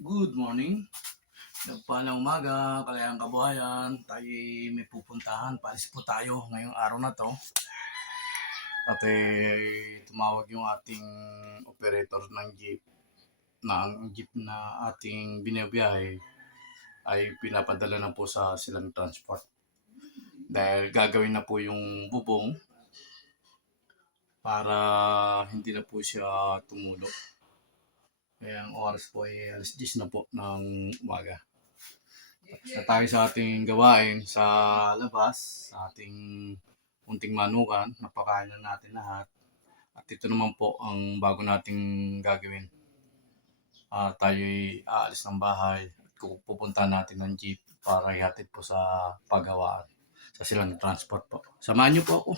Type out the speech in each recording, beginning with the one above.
Good morning. Nagpalang umaga, kalayang kabuhayan. Tayo may pupuntahan. Palis po tayo ngayong araw na to. At tumawag yung ating operator ng jeep. Ang jeep na ating binabiyahe ay pinapadala na po sa Silang Transport. Dahil gagawin na po yung bubong para hindi na po siya tumulo. Kaya ang oras po ay alas 10 na po ng umaga. Tapos na tayo sa ating gawain sa labas, sa ating munting manukan, napakain na natin lahat. At ito naman po ang bago nating gagawin. Tayo'y aalis ng bahay at pupunta natin ng jeep para ihatid po sa paggawaan sa Silang Transport po. Samahan niyo po ako.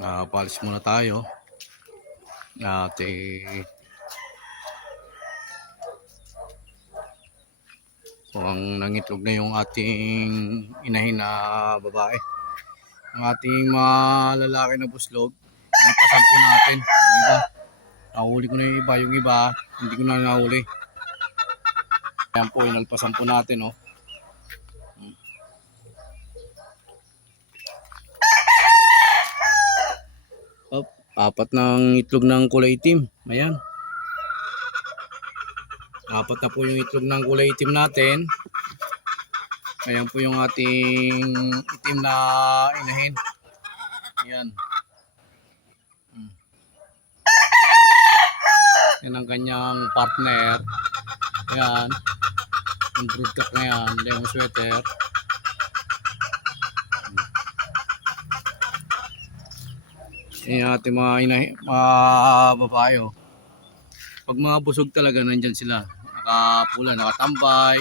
Paalis muna tayo. At ang nangitlog na yung ating inahin na babae. Ang ating mga lalaki na buslog, napasan po natin. Yung iba, nahuli ko na yung iba. Yung iba, hindi ko na nahuli. Ayan po, inalpasan po natin. Oh. Apat ng itlog ng kulay itim. Ayan. Apat na po yung itlog ng kulay itim natin. Ayan po yung ating itim na inahin. Ayan. Yan ang kanyang partner. Ayan. Yung broodcock na yan. Lemon sweater. Yan yung ating mga babae. Oh. Pag mga busog talaga, nandyan sila. Nakapula, nakatambay.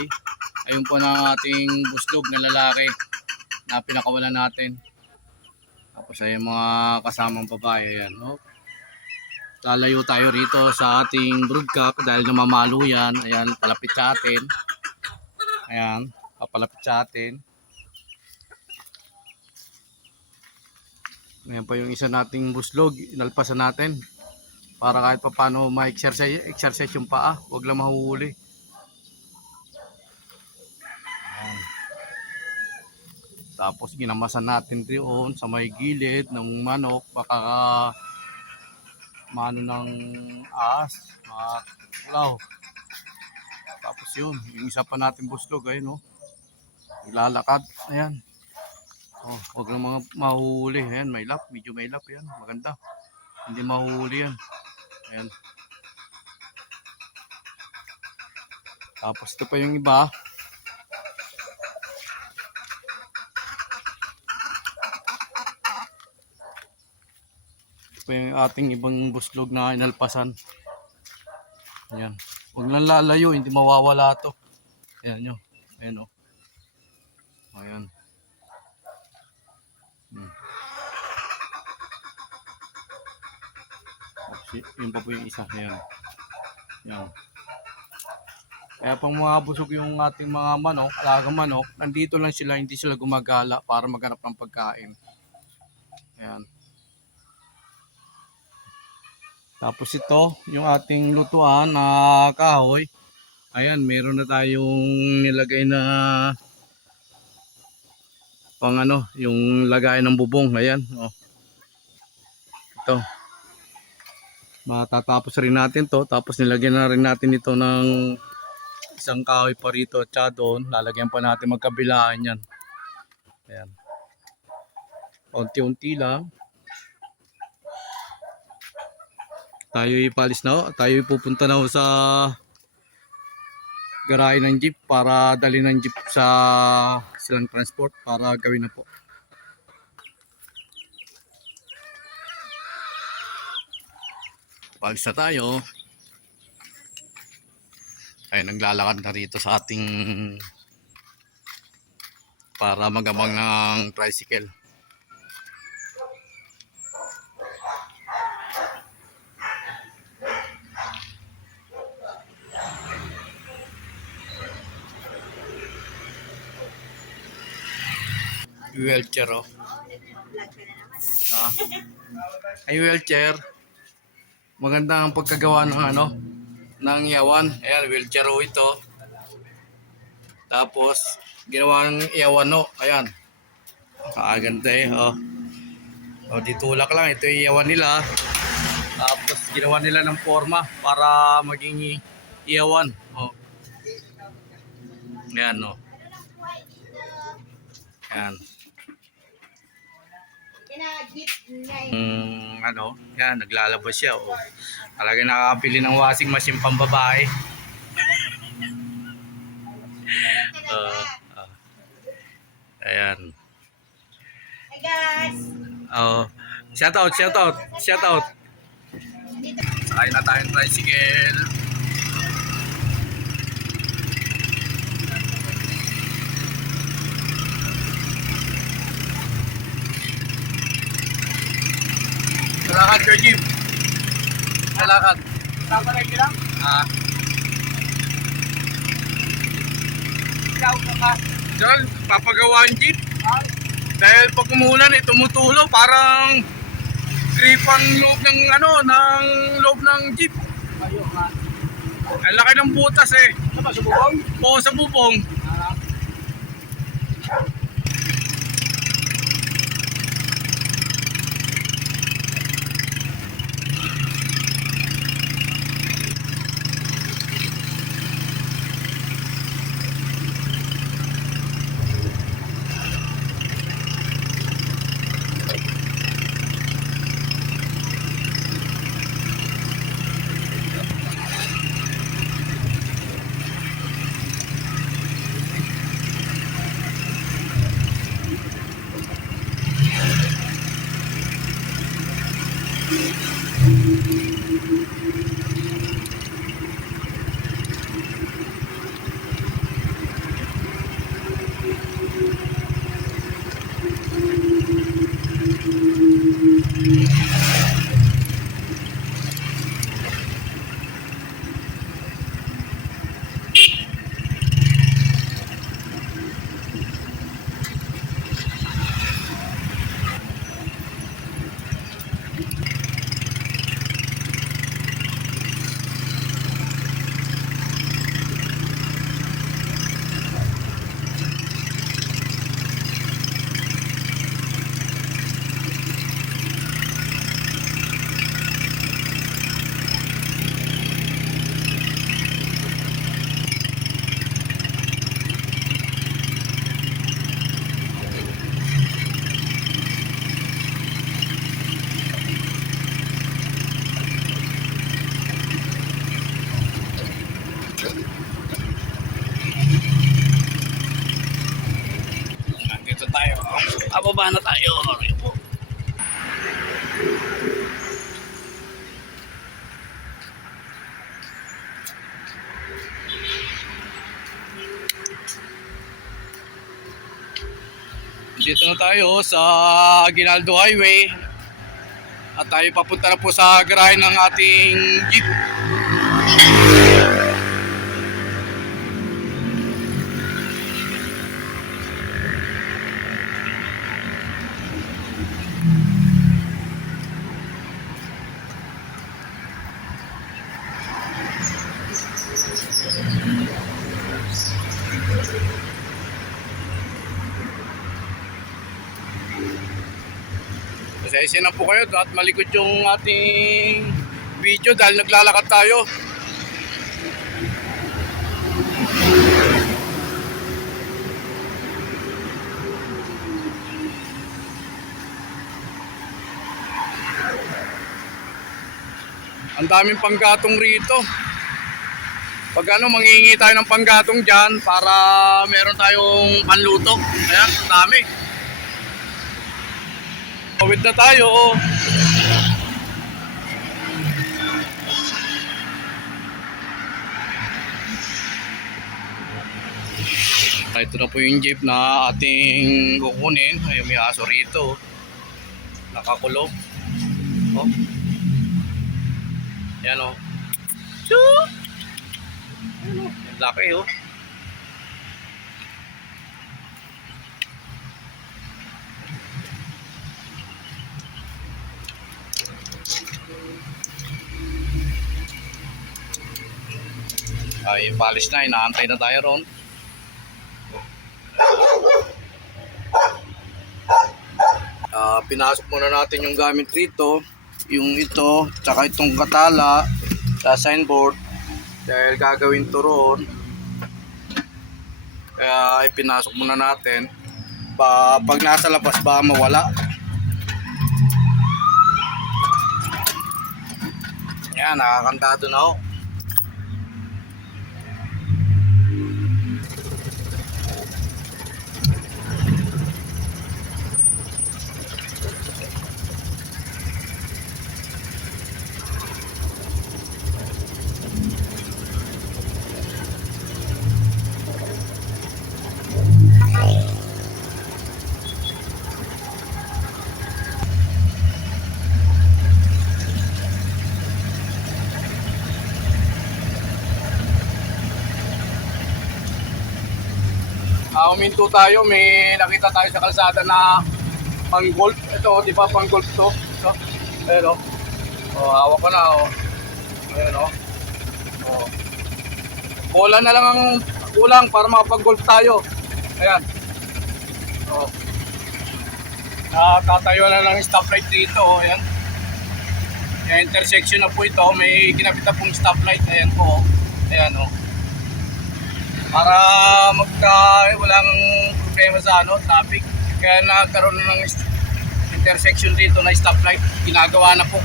Ayun po na ating buslog na lalaki na pinakawalan natin. Tapos ay mga kasamang babae. Ayan, no? Lalayo tayo rito sa ating broodcock dahil namamalo yan. Ayan, palapit sa atin. Ayan, papalapit sa atin. Ayan pa yung isa nating buslog, inalpasan natin. Para kahit pa paano ma-exercise yung paa, huwag lang mahuhuli. Ayan. Tapos ginamasan natin doon sa may gilid ng manok, baka mano ng ahas, makulaw. Tapos yun, yung isa pa natin buslog, ayun oh. Naglalakad, ayan. Oh, huwag lang mga mahuhuli. Ayan, may lap, medyo may lap yan, maganda. Hindi mahuhuli yan. Ayan. Tapos ito pa yung iba. Ito pa yung ating ibang buslog na inalpasan. Ayan. Huwag lang lalayo, hindi mawawala to. Ayan nyo. Ayan o. Ayan. Yun pa po yung isa. Ayan. Ayan. Kaya pang mga busog yung ating mga manok, alagang manok, nandito lang sila, hindi sila gumagala para maghanap ng pagkain. Ayan. Tapos ito, yung ating lutuan na kahoy. Ayan, meron na tayong nilagay na pang ano, yung lagay ng bubong. Ayan, oh. Ito. Matatapos rin natin to, tapos nilagyan na rin natin ito ng isang kahoy pa rito at saka doon, lalagyan pa natin magkabilaan yan. Ayan. Unti-unti lang. Tayo ipalis na ho. Tayo pupunta na ho sa garahe ng jeep para dali ng jeep sa silang transport para gawin na po. Palis na tayo. Ay naglalakad na rito sa ating para magamang ng tricycle. Wheelchair oh. Ay wheelchair. Maganda ang pagkagawa ng ano ng iyawan. Ayan wheelchair oh ito. Tapos ginawa ng iyawan no. Ayan. Ganda eh oh. O ditulak lang ito yung iyawan nila. Tapos ginawa nila ng forma para maging iyawan. Oh. Ayan no. Ayan. Ano, yan, naglalabas siya. Oh. Talaga nakakabili ng washing machine pambabae. Ayan. Hi guys! Shout out. Sakay na tayong tricycle. Lakad ka, Jim. Lakad. Paparay ka lang? Ikaw ka. Diyan, papagawa ang jeep. Dahil pag umulan, tumutulo. Parang grip ang loob ng, ng loob ng jeep. Ayun nga. Ang laki ng butas eh. Sa ba, sa bubong? Oo, sa bubong. Nandito tayo. Ababa na tayo. Dito na tayo sa Aguinaldo Highway. At tayo papunta na po sa garahe ng ating jeep. Pasensya na po kayo at malikot yung ating video dahil naglalakad tayo. Ang daming panggatong rito. Pag ano, manghihingi tayo ng panggatong dyan para meron tayong panluto. Ayan, ang dami. Tawid na tayo. Ito na po yung jeep na ating kukunin. Ay, may aso rito. Nakakulong. Oh. Yan oh. Choo! Ano? Laki oh. Ay, palis na. Inaantay na tayo ron. Pinasok muna natin yung gamit rito, yung ito, tsaka itong katala sa signboard dahil gagawin to roon. Kaya ipinasok muna natin pag nasa labas ba mawala. Yan, nakakantado na ako. Uminto tayo, may nakita tayo sa kalsada na pang-golf. Ito, di ba pang-golf to? Ito, ayun o. Oh, hawak ko na o. Ayun o. Oh. Bola na lang ang kulang para makapag-golf tayo. Ayan. Oh. Nakatayo na lang yung stoplight dito. Ayan. Yung intersection na po ito. May kinapit na pong stoplight. Ayan po. Ayan o. Para walang problema sa traffic. Kaya nagkaroon ng intersection dito na stoplight. Ginagawa na po.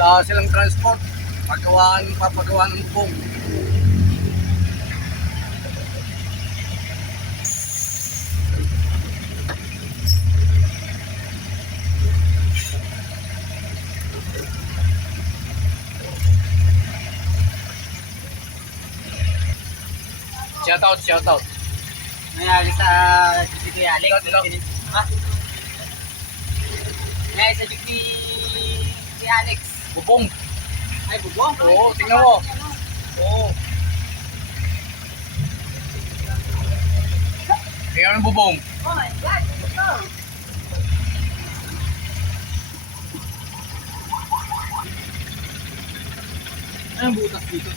Sa silang transport, papagawaan ng bubong. Shout out. Nangyari sa Jiggy Alex. Ha? Nangyari sa Jiggy Alex. Bubong. Ay, bubong? Oo, tingnan mo. Oo. Tingnan mo yung bubong. Oh my God, ito. Anong butas dito?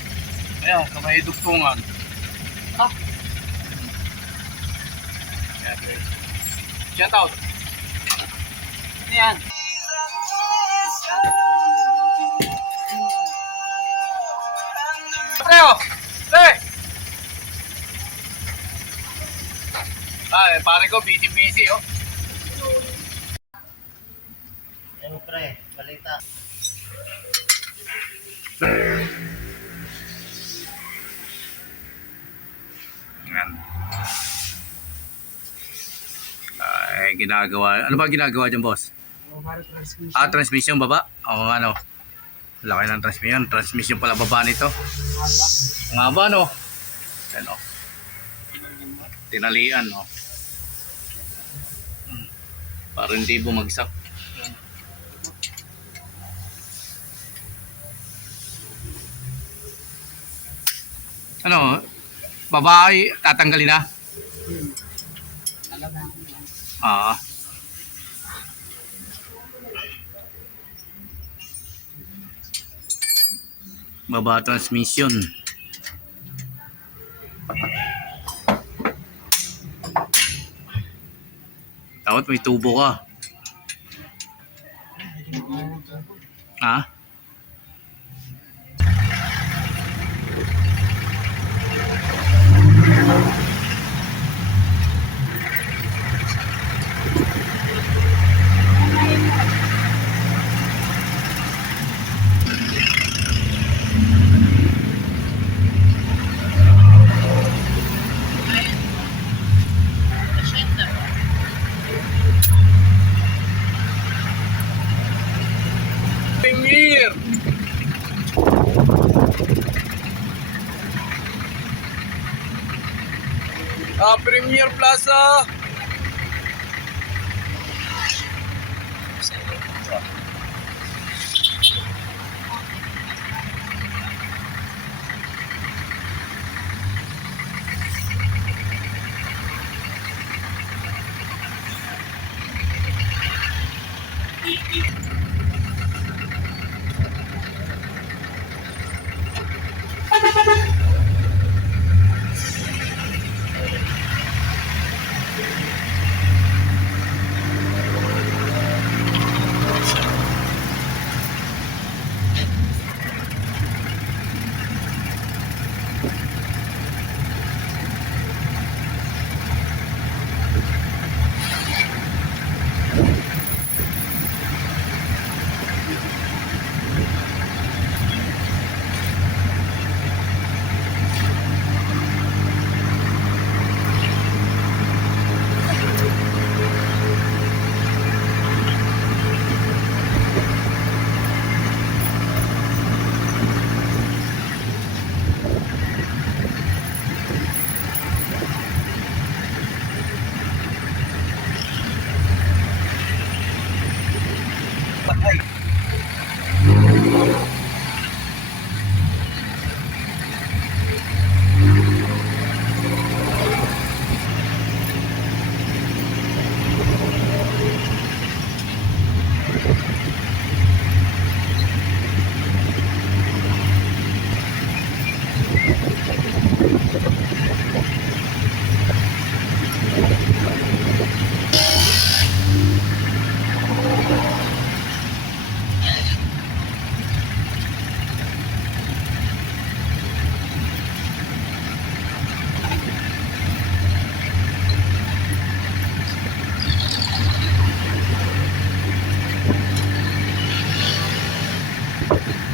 Ayan, sa may dugtungan. Ha? Shout out. Ano yan? Preo! Pre! Pare ko, busy oh. Siyempre, balita. Yan. ginagawa. Ano ba ginagawa dyan, boss? Ah, transmission baba? O ano? Laki ng transmission. Transmission pala baba nito. Ang haba, no? Ano? Tinalian, no? Para hindi bumagsak. Ano? Babae, tatanggalin na? Ah. Baba transmission. Dapat may tubo ka. Ha? Premier! Premier Plaza!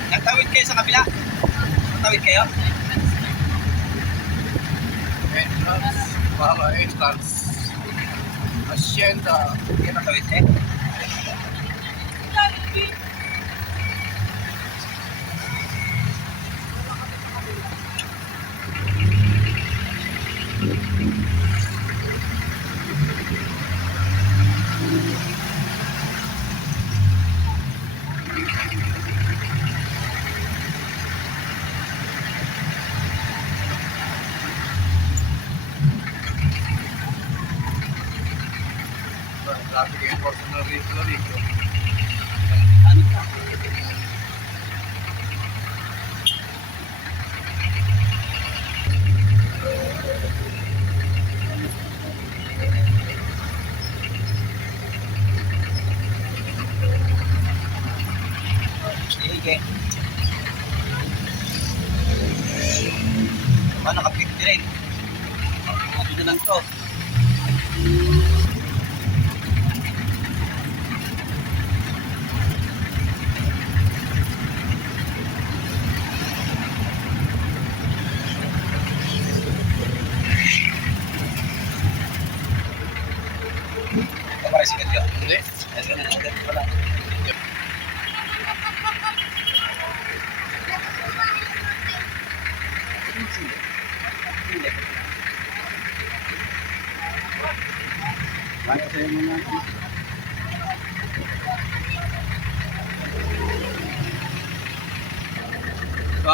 Nagtawid kayo sa kabila? Nagtawid kayo? Entrance. Mga entrance. Hacienda. Hindi natawid kayo? Traffic enforcement na rito. Ano ka? Sige. Paano ka 50 rin? Ito lang to. Hindi. Bakit sa'yo muna?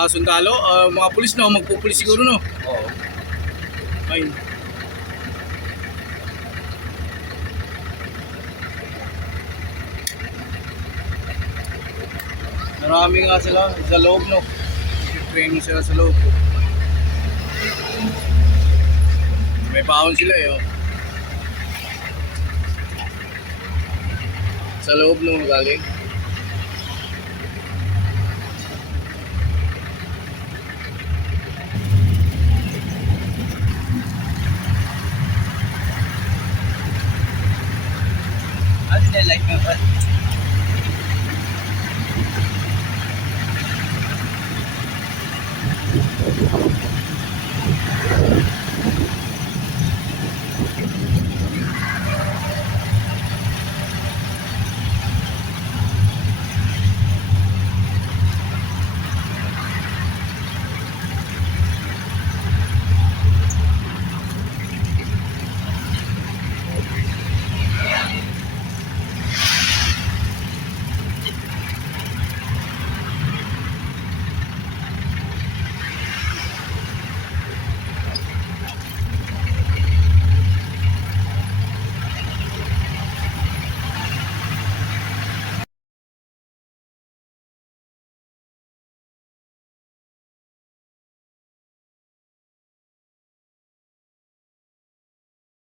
Sundalo, mga pulis no, magpupulis siguro no. Oo. Ay. Marami nga sila sa loob no. Training sila sa loob. May baon sila eh. Oh. Sa loob no galing. Ano din like mo?